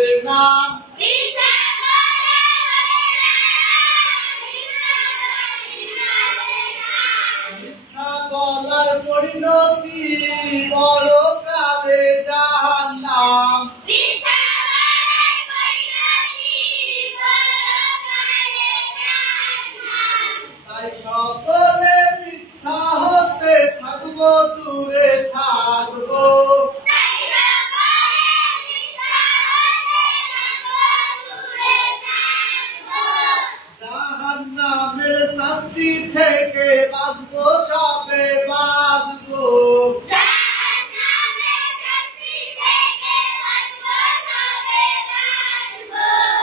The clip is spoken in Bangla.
কালের নাম মিথ্যা বলার পরিণতি পরকালে জাহান্নাম। তাই সকলে মিথ্যা হতে থাকবো, দূরে থাকবো। জাহান্নামের শাস্তি থেকে